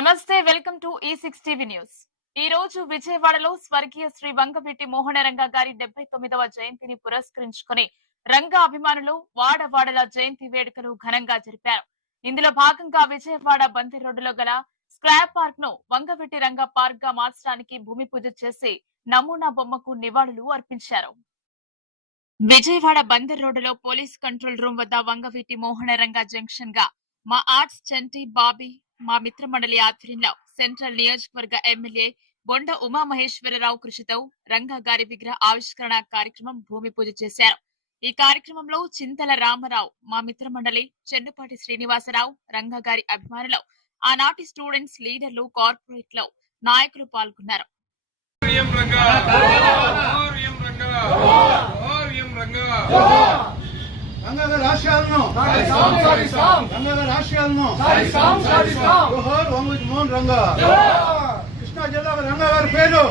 నమస్తే, welcome to E6 TV news. ఈ రోజు విజయవాడలో స్వర్గీయ శ్రీ వంగవీటి మోహనరంగ గారి 79వ జయంతిని పురస్కరించుకుని రంగ అభిమానులు వాడవాడల జయంతి వేడుకలు ఘనంగా జరిపారు. ఇందులో భాగంగా విజయవాడ బందర్ రోడ్డులో గల స్క్రాప్ పార్క్ ను వంగవీటి రంగ పార్క్ గా మార్చడానికి భూమి పూజ చేసి నమూనా బొమ్మకు నివాళులు అర్పించారు. విజయవాడ బందర్ రోడ్డులో పోలీస్ కంట్రోల్ రూమ్ వద్ద వంగవీటి మోహనరంగ జంక్షన్ గా మా ఆర్ట్స్ చంటి బాబీ మా మిత్ర మండలి ఆధ్వర్యంలో సెంట్రల్ నియోజకవర్గ ఎమ్మెల్యే బొండ ఉమామహేశ్వరరావు కృషితో రంగ గారి విగ్రహ ఆవిష్కరణ కార్యక్రమం భూమి పూజ చేశారు. ఈ కార్యక్రమంలో చింతల రామారావు, మా మిత్ర మండలి చెన్నుపాటి శ్రీనివాసరావు, రంగ గారి అభిమానులు, ఆనాటి స్టూడెంట్స్, లీడర్లు, కార్పొరేట్ లో నాయకులు పాల్గొన్నారు. కృష్ణా జిల్లా రంగ గారి పేరు